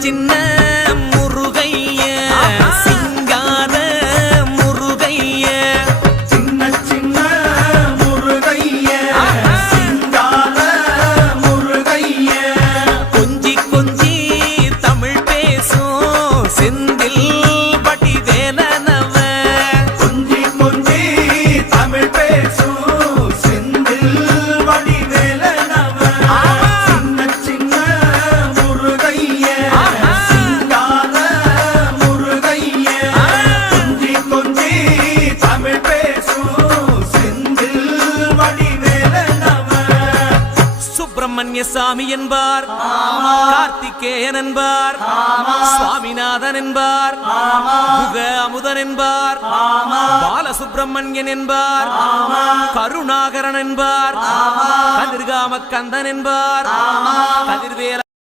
சின்ன முருகைய சிங்கார முருகைய சின்ன சின்ன முருகைய சிங்கார முருகைய கொஞ்சி கொஞ்சி தமிழ் பேசும் செந்தில் வடிவேலனவ கொஞ்சி கொஞ்சி தமிழ் பேசும் செந்தில் வடிவேலனவ சின்ன சின்ன முருகைய சிங்கார முருகைய கொஞ்சி கொஞ்சி தமிழ் பேசும் செந்தில் வடிவேலனவ சுப்பிரமணிய சாமி என்பார் கார்த்திகேயன் என்பார் சுவாமிநாதன் என்பார் குக அமுதன் என்பார் பாலசுப்பிரமணியன் என்பார் கருணாகரன் என்பார் கதிர்காம கந்தன் என்பார் கதிர்வேல